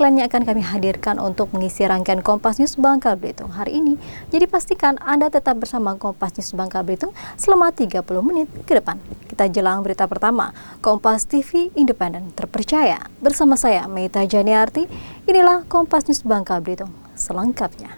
kebanyakan menggunakan untuk mengisi rangkaian televisi Bangkai. Makanya, jadi pastikan Anda tetap bersama Kompas Bangkai itu selama 30 menit. Oke, Pak. Inilah berita pertama. Kompas TV Independen terpercaya bersama saya, Maitun Ciliarto, dalam Kompas Bangkai itu. Selengkapnya.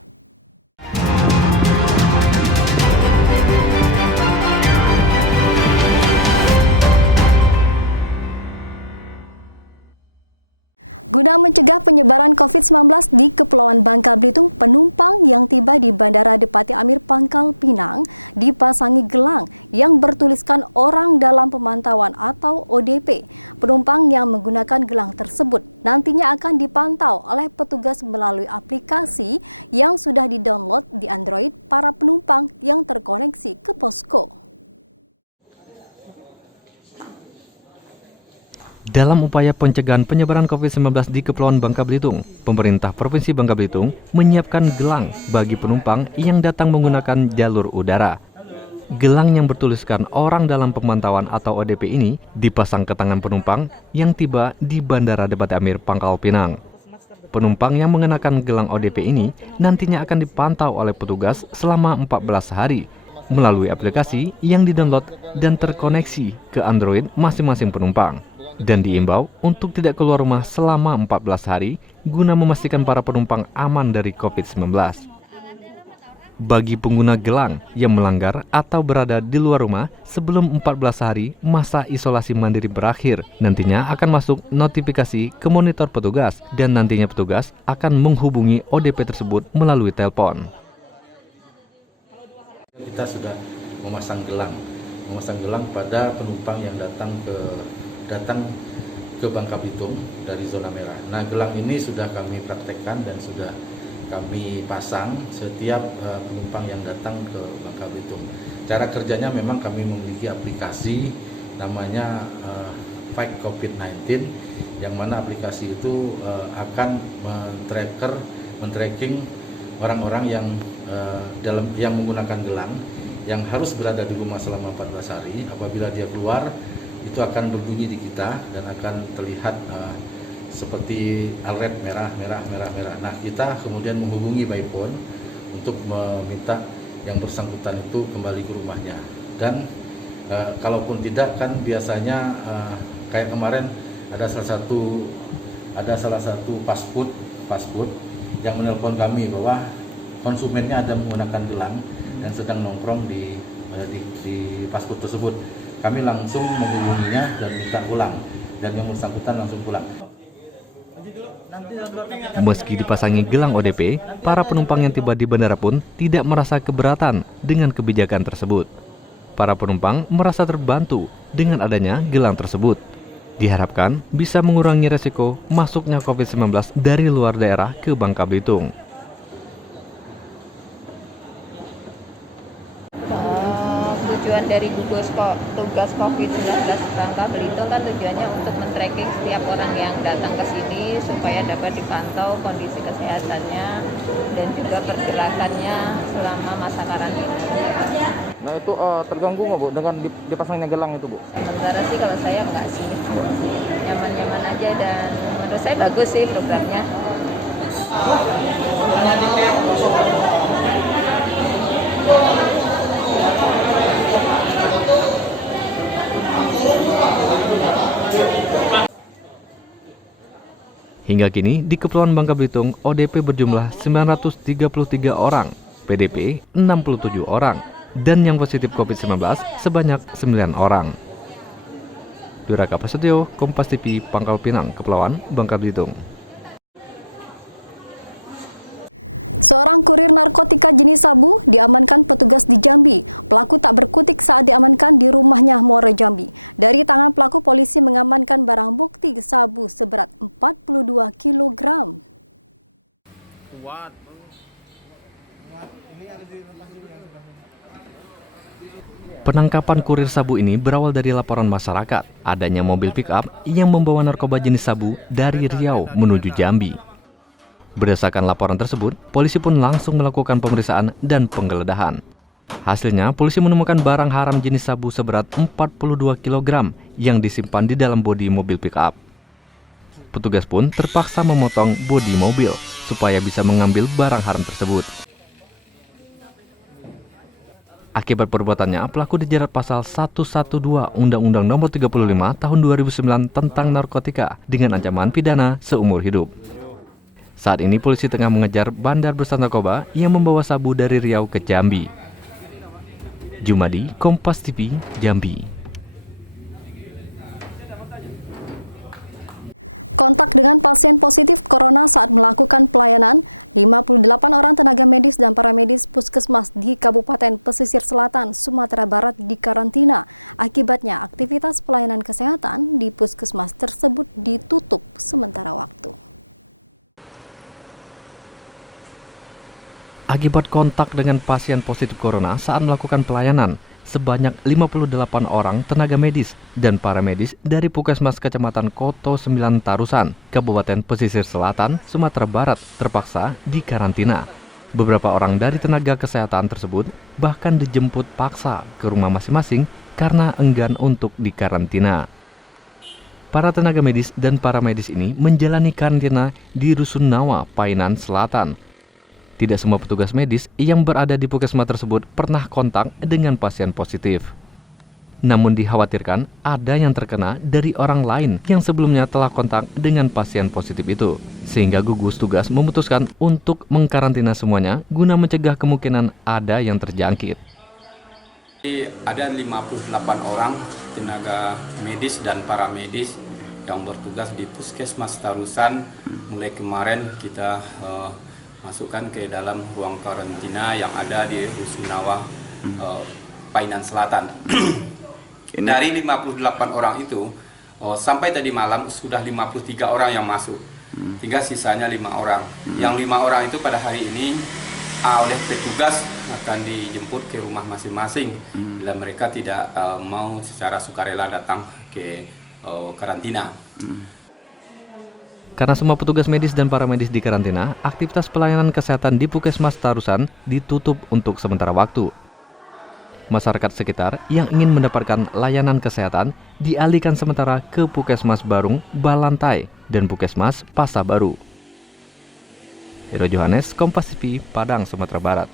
Guna mencegah penyebaran COVID-19 di Kepulauan Bangka Belitung, penumpang yang tiba di Bandara Depati Amir Pangkal Pinang dipasangi gelang yang bertuliskan orang dalam pemantauan atau ODP. Penumpang yang menggunakan gelang tersebut nantinya akan dipantau oleh petugas melalui aplikasi yang sudah didownload dengan baik para penumpang yang terkoneksi ke posko. Dalam upaya pencegahan penyebaran COVID-19 di Kepulauan Bangka Belitung, pemerintah Provinsi Bangka Belitung menyiapkan gelang bagi penumpang yang datang menggunakan jalur udara. Gelang yang bertuliskan orang dalam pemantauan atau ODP ini dipasang ke tangan penumpang yang tiba di Bandara Depati Amir Pangkal Pinang. Penumpang yang mengenakan gelang ODP ini nantinya akan dipantau oleh petugas selama 14 hari melalui aplikasi yang didownload dan terkoneksi ke Android masing-masing penumpang. Dan diimbau untuk tidak keluar rumah selama 14 hari guna memastikan para penumpang aman dari COVID-19. Bagi pengguna gelang yang melanggar atau berada di luar rumah sebelum 14 hari masa isolasi mandiri berakhir, nantinya akan masuk notifikasi ke monitor petugas dan nantinya petugas akan menghubungi ODP tersebut melalui telepon. Kita sudah memasang gelang pada penumpang yang datang ke Bangka Belitung dari zona merah. Nah, gelang ini sudah kami praktekkan dan sudah kami pasang setiap penumpang yang datang ke Bangka Belitung. Cara kerjanya memang kami memiliki aplikasi namanya Fight COVID-19, yang mana aplikasi itu akan men-tracking orang-orang yang menggunakan gelang yang harus berada di rumah selama 14 hari. Apabila dia keluar, itu akan berbunyi di kita dan akan terlihat seperti alert merah. Nah, kita kemudian menghubungi by phone untuk meminta yang bersangkutan itu kembali ke rumahnya. Dan kalaupun tidak, kan biasanya kayak kemarin ada salah satu fast food yang menelpon kami bahwa konsumennya ada menggunakan gelang dan sedang nongkrong di fast food tersebut. Kami langsung menghubunginya dan minta pulang, dan yang bersangkutan langsung pulang. Meski dipasangi gelang ODP, para penumpang yang tiba di bandara pun tidak merasa keberatan dengan kebijakan tersebut. Para penumpang merasa terbantu dengan adanya gelang tersebut. Diharapkan bisa mengurangi resiko masuknya COVID-19 dari luar daerah ke Bangka Belitung. Tujuan dari gugus tugas COVID-19 Bangka Belitung kan tujuannya untuk men-tracking setiap orang yang datang ke sini supaya dapat dipantau kondisi kesehatannya dan juga pergerakannya selama masa karantina. Nah, itu terganggu nggak, Bu, dengan dipasangnya gelang itu, Bu? Sementara sih kalau saya enggak sih, nyaman-nyaman aja, dan menurut saya bagus sih programnya. Hingga kini di Kepulauan Bangka Belitung ODP berjumlah 933 orang, PDP 67 orang, dan yang positif COVID-19 sebanyak 9 orang. Duraka Prasetyo, Kompas TV, Pangkal Pinang, Kepulauan Bangka Belitung. Seorang kurir narkotika jenis sabu diamankan petugas di Jambi. Pelaku narkotika saat diamankan di rumahnya Muara Jambi. Dari tangan pelaku, polisi mengamankan barang bukti sabu sekitar 42 kg. Kuat. Penangkapan kurir sabu ini berawal dari laporan masyarakat adanya mobil pick-up yang membawa narkoba jenis sabu dari Riau menuju Jambi. Berdasarkan laporan tersebut, polisi pun langsung melakukan pemeriksaan dan penggeledahan. Hasilnya, polisi menemukan barang haram jenis sabu seberat 42 kg yang disimpan di dalam bodi mobil pick-up. petugas pun terpaksa memotong bodi mobil supaya bisa mengambil barang haram tersebut. Akibat perbuatannya, pelaku dijerat pasal 112 Undang-Undang Nomor 35 Tahun 2009 tentang narkotika dengan ancaman pidana seumur hidup. Saat ini polisi tengah mengejar bandar bersama narkoba yang membawa sabu dari Riau ke Jambi. Jumadi, Kompas TV, Jambi. Kontak dengan pasien tersebut karena saat melakukan pelayanan, 58 orang tenaga medis dan paramedis puskesmas di Kabupaten Pesisir Selatan, Sumatera Barat dikarantina. Akibatnya, aktivitas pelayanan kesehatan di puskesmas tersebut ditutup sementara. Akibat kontak dengan pasien positif corona saat melakukan pelayanan, sebanyak 58 orang tenaga medis dan paramedis dari Puskesmas Kecamatan Koto 9 Tarusan, Kabupaten Pesisir Selatan, Sumatera Barat terpaksa dikarantina. Beberapa orang dari tenaga kesehatan tersebut bahkan dijemput paksa ke rumah masing-masing karena enggan untuk dikarantina. Para tenaga medis dan paramedis ini menjalani karantina di Rusunawa, Painan Selatan. Tidak semua petugas medis yang berada di puskesmas tersebut pernah kontak dengan pasien positif. Namun dikhawatirkan ada yang terkena dari orang lain yang sebelumnya telah kontak dengan pasien positif itu. Sehingga gugus tugas memutuskan untuk mengkarantina semuanya guna mencegah kemungkinan ada yang terjangkit. Ada 58 orang tenaga medis dan paramedis yang bertugas di Puskesmas Tarusan. Mulai kemarin kita masukkan ke dalam ruang karantina yang ada di Rusunawa, Painan Selatan. Dari 58 orang itu, sampai tadi malam sudah 53 orang yang masuk. Tinggal sisanya 5 orang. Yang 5 orang itu pada hari ini oleh petugas akan dijemput ke rumah masing-masing bila mereka tidak mau secara sukarela datang ke karantina. Karena semua petugas medis dan paramedis dikarantina, aktivitas pelayanan kesehatan di Puskesmas Tarusan ditutup untuk sementara waktu. Masyarakat sekitar yang ingin mendapatkan layanan kesehatan dialihkan sementara ke Puskesmas Barung, Balantai, dan Puskesmas Pasar Baru. Hero Johannes, Kompas TV, Padang, Sumatera Barat.